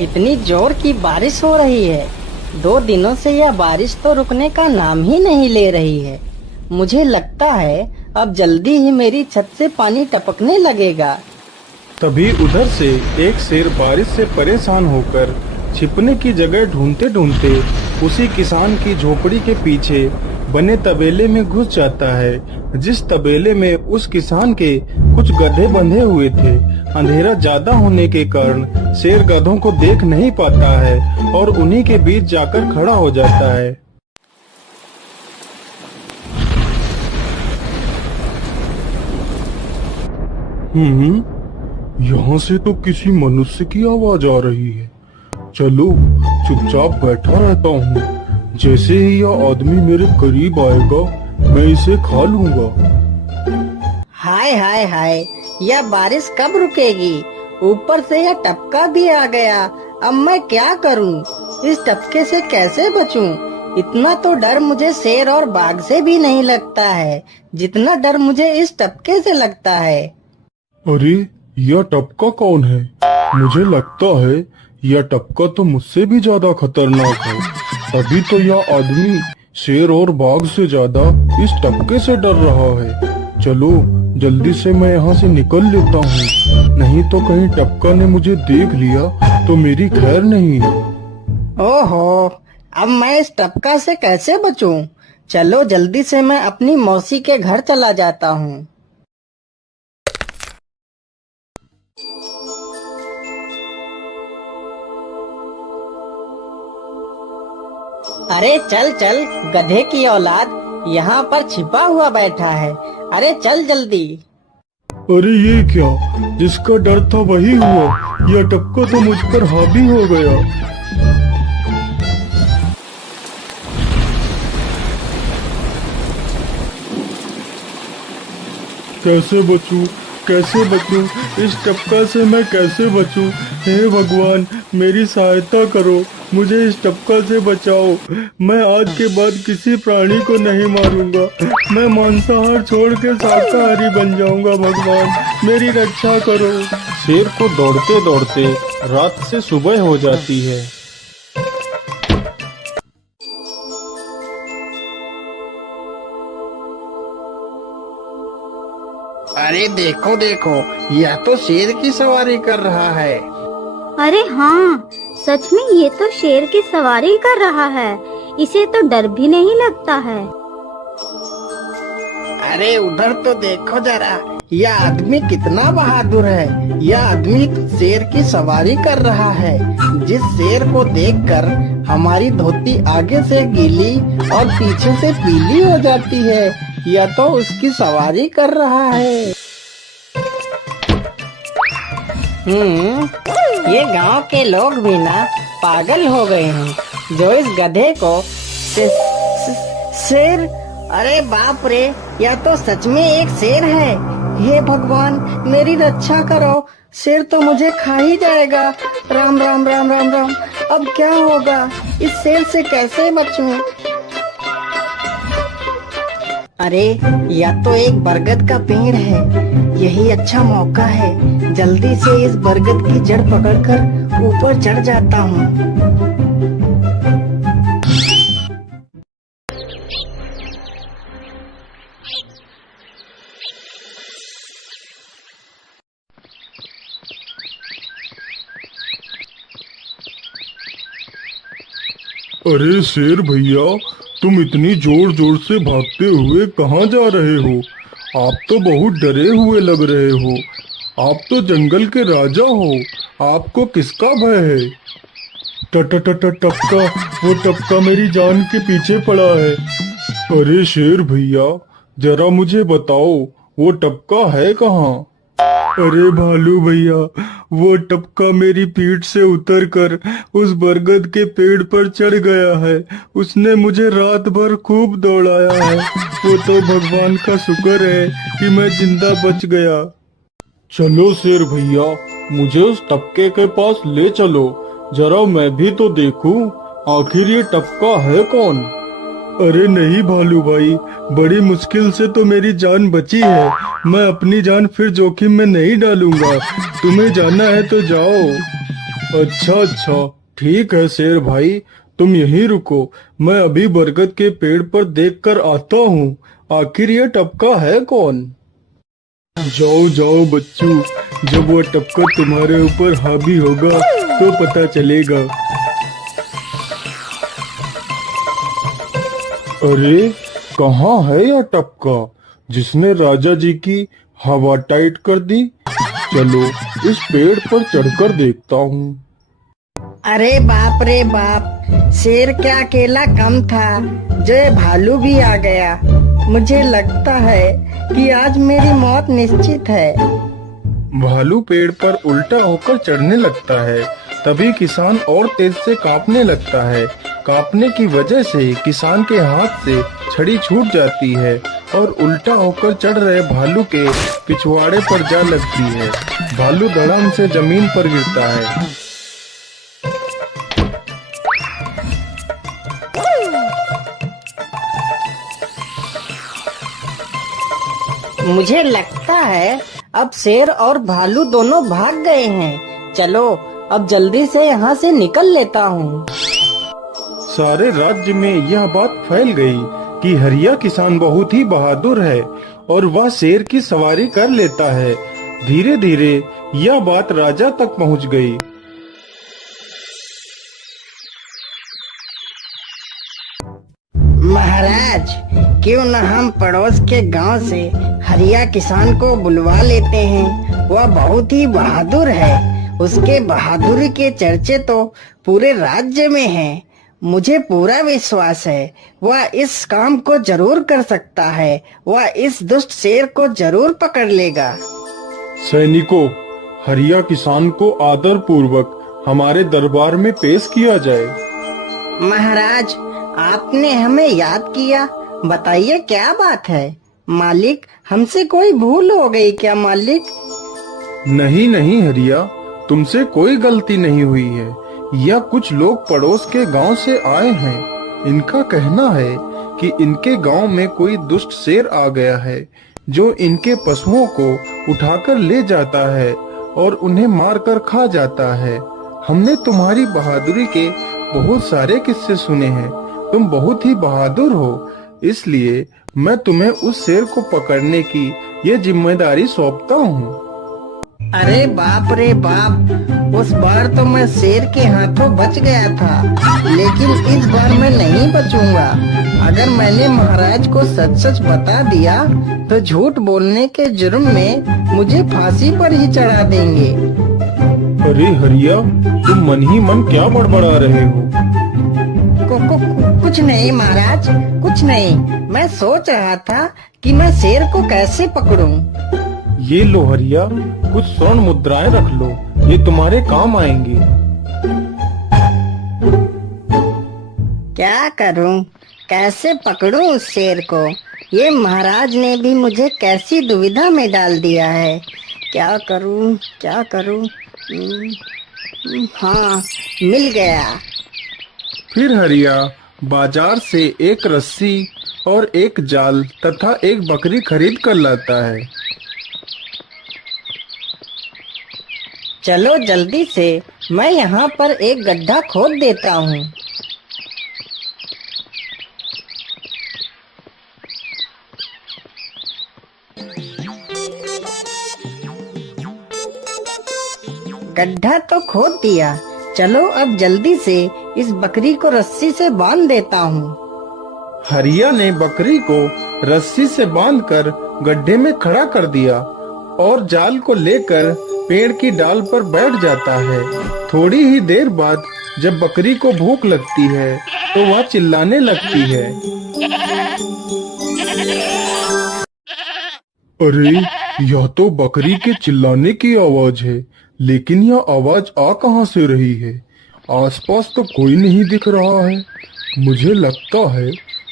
इतनी जोर की बारिश हो रही है। 2 दिनों से यह बारिश तो रुकने का नाम ही नहीं ले रही है। मुझे लगता है अब जल्दी ही मेरी छत से पानी टपकने लगेगा। तभी उधर से एक शेर बारिश से परेशान होकर छिपने की जगह ढूंढते ढूंढते उसी किसान की झोपड़ी के पीछे बने तबेले में घुस जाता है, जिस तबेले में उस किसान के कुछ गधे बंधे हुए थे। अंधेरा ज्यादा होने के कारण शेर गधों को देख नहीं पाता है और उन्हीं के बीच जाकर खड़ा हो जाता है। यहाँ से तो किसी मनुष्य की आवाज आ रही है। चलो चुपचाप बैठा रहता हूँ, जैसे ही यह आदमी मेरे करीब आएगा मैं इसे खा लूंगा। हाय हाय हाय, यह बारिश कब रुकेगी? ऊपर से यह टपका भी आ गया। अब मैं क्या करूं? इस टपके से कैसे बचूं? इतना तो डर मुझे शेर और बाघ से भी नहीं लगता है, जितना डर मुझे इस टपके से लगता है। अरे यह टपका कौन है? मुझे लगता है यह टपका तो मुझसे भी ज्यादा खतरनाक है। अभी तो यह आदमी शेर और बाघ से ज्यादा इस टपके से डर रहा है। चलो जल्दी से मैं यहाँ से निकल लेता हूँ, नहीं तो कहीं टपका ने मुझे देख लिया तो मेरी खैर नहीं। ओहो, अब मैं इस टपका से कैसे बचूं? चलो जल्दी से मैं अपनी मौसी के घर चला जाता हूँ। अरे चल चल गधे की औलाद, यहाँ पर छिपा हुआ बैठा है। अरे चल जल्दी। अरे ये क्या, जिसका डर था वही हुआ। यह टपका तो मुझ पर हावी हो गया। कैसे बचूं? कैसे बचूं? इस टपका से मैं कैसे बचूं? हे भगवान मेरी सहायता करो, मुझे इस टपका से बचाओ। मैं आज के बाद किसी प्राणी को नहीं मारूंगा। मैं मांसाहार छोड़ के शाकाहारी बन जाऊंगा। भगवान मेरी रक्षा करो। शेर को दौड़ते दौड़ते रात से सुबह हो जाती है। अरे देखो देखो, यह तो शेर की सवारी कर रहा है। अरे हाँ, सच में ये तो शेर की सवारी कर रहा है। इसे तो डर भी नहीं लगता है। अरे उधर तो देखो जरा, यह आदमी कितना बहादुर है। यह आदमी शेर की सवारी कर रहा है, जिस शेर को देखकर हमारी धोती आगे से गीली और पीछे से पीली हो जाती है। यह तो उसकी सवारी कर रहा है। ये गांव के लोग भी ना पागल हो गए हैं, जो इस गधे को शेर। अरे बाप रे, यह तो सच में एक शेर है। हे भगवान मेरी रक्षा करो, शेर तो मुझे खा ही जाएगा। राम राम राम राम राम, अब क्या होगा? इस शेर से कैसे बचूं? अरे यह तो एक बरगद का पेड़ है। यही अच्छा मौका है, जल्दी से इस बरगद की जड़ पकड़कर ऊपर चढ़ जाता हूँ। अरे शेर भैया, तुम इतनी जोर जोर से भागते हुए कहाँ जा रहे हो? आप तो बहुत डरे हुए लग रहे हो। आप तो जंगल के राजा हो, आपको किसका भय है? टपका, वो टपका मेरी जान के पीछे पड़ा है। अरे शेर भैया, जरा मुझे बताओ वो टपका है कहाँ? अरे भालू भैया, वो टपका मेरी पीठ से उतरकर उस बरगद के पेड़ पर चढ़ गया है। उसने मुझे रात भर खूब दौड़ाया है। वो तो भगवान का शुक्र है कि मैं जिंदा बच गया। चलो शेर भैया, मुझे उस टपके के पास ले चलो, जरा मैं भी तो देखूं आखिर ये टपका है कौन। अरे नहीं भालू भाई, बड़ी मुश्किल से तो मेरी जान बची है। मैं अपनी जान फिर जोखिम में नहीं डालूंगा। तुम्हें जाना है तो जाओ। अच्छा, ठीक है शेर भाई, तुम यहीं रुको, मैं अभी बरगद के पेड़ पर देखकर आता हूँ। आखिर ये टपका है कौन? जाओ जाओ बच्चों, जब वो टपका तुम्हारे ऊपर हावी होगा तो पता चलेगा। अरे कहाँ है यह टपका जिसने राजा जी की हवा टाइट कर दी? चलो इस पेड़ पर चढ़कर देखता हूँ। अरे बाप रे बाप, शेर क्या अकेला कम था, जो ये भालू भी आ गया। मुझे लगता है कि आज मेरी मौत निश्चित है। भालू पेड़ पर उल्टा होकर चढ़ने लगता है, तभी किसान और तेज से कांपने लगता है। कांपने की वजह से किसान के हाथ से छड़ी छूट जाती है और उल्टा होकर चढ़ रहे भालू के पिछवाड़े पर जा लगती है। भालू धड़ाम से जमीन पर गिरता है। मुझे लगता है अब शेर और भालू दोनों भाग गए हैं। चलो अब जल्दी से यहाँ से निकल लेता हूँ। सारे राज्य में यह बात फैल गई कि हरिया किसान बहुत ही बहादुर है और वह शेर की सवारी कर लेता है। धीरे धीरे यह बात राजा तक पहुँच गई। महाराज, क्यों न हम पड़ोस के गांव से हरिया किसान को बुलवा लेते हैं। वह बहुत ही बहादुर है। उसके बहादुरी के चर्चे तो पूरे राज्य में हैं। मुझे पूरा विश्वास है वह इस काम को जरूर कर सकता है। वह इस दुष्ट शेर को जरूर पकड़ लेगा। सैनिकों, हरिया किसान को आदर पूर्वक हमारे दरबार में पेश किया जाए। महाराज, आपने हमें याद किया। बताइए क्या बात है। मालिक, हमसे कोई भूल हो गई क्या मालिक? नहीं हरिया, तुमसे कोई गलती नहीं हुई है। यह कुछ लोग पड़ोस के गांव से आए हैं। इनका कहना है कि इनके गांव में कोई दुष्ट शेर आ गया है जो इनके पशुओं को उठाकर ले जाता है और उन्हें मारकर खा जाता है। हमने तुम्हारी बहादुरी के बहुत सारे किस्से सुने हैं। तुम बहुत ही बहादुर हो, इसलिए मैं तुम्हें उस शेर को पकड़ने की ये जिम्मेदारी सौंपता हूँ। अरे बाप रे बाप, उस बार तो मैं शेर के हाथों बच गया था, लेकिन इस बार मैं नहीं बचूंगा। अगर मैंने महाराज को सच सच बता दिया तो झूठ बोलने के जुर्म में मुझे फांसी पर ही चढ़ा देंगे। अरे हरिया, तुम मन ही मन क्या बड़बड़ा रहे हो? कुछ नहीं महाराज, कुछ नहीं। मैं सोच रहा था कि मैं शेर को कैसे पकड़ूं। ये लो हरिया, कुछ स्वर्ण मुद्राएं रख लो, ये तुम्हारे काम आएंगी। क्या करूं, कैसे पकड़ूं उस शेर को? ये महाराज ने भी मुझे कैसी दुविधा में डाल दिया है। क्या करूं, क्या करूं? हाँ, मिल गया। फिर हरिया बाजार से एक रस्सी और एक जाल तथा एक बकरी खरीद कर लाता है। चलो जल्दी से, मैं यहाँ पर एक गड्ढा खोद देता हूँ। गड्ढा तो खोद दिया। चलो अब जल्दी से इस बकरी को रस्सी से बांध देता हूँ। हरिया ने बकरी को रस्सी से बांधकर गड्ढे में खड़ा कर दिया और जाल को लेकर पेड़ की डाल पर बैठ जाता है। थोड़ी ही देर बाद जब बकरी को भूख लगती है तो वह चिल्लाने लगती है। अरे, यह तो बकरी के चिल्लाने की आवाज है, लेकिन यह आवाज आ कहां से रही है? आसपास तो कोई नहीं दिख रहा है। मुझे लगता है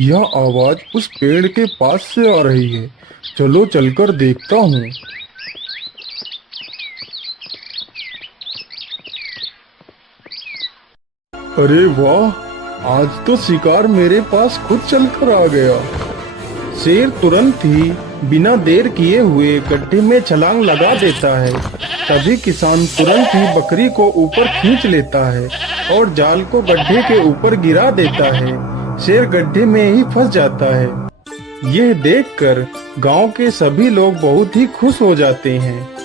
यह आवाज उस पेड़ के पास से आ रही है। चलो चलकर देखता हूँ। अरे वाह, आज तो शिकार मेरे पास खुद चलकर आ गया। शेर तुरंत ही बिना देर किए हुए गड्ढे में छलांग लगा देता है। तभी किसान तुरंत ही बकरी को ऊपर खींच लेता है और जाल को गड्ढे के ऊपर गिरा देता है। शेर गड्ढे में ही फंस जाता है। यह देखकर गांव के सभी लोग बहुत ही खुश हो जाते हैं।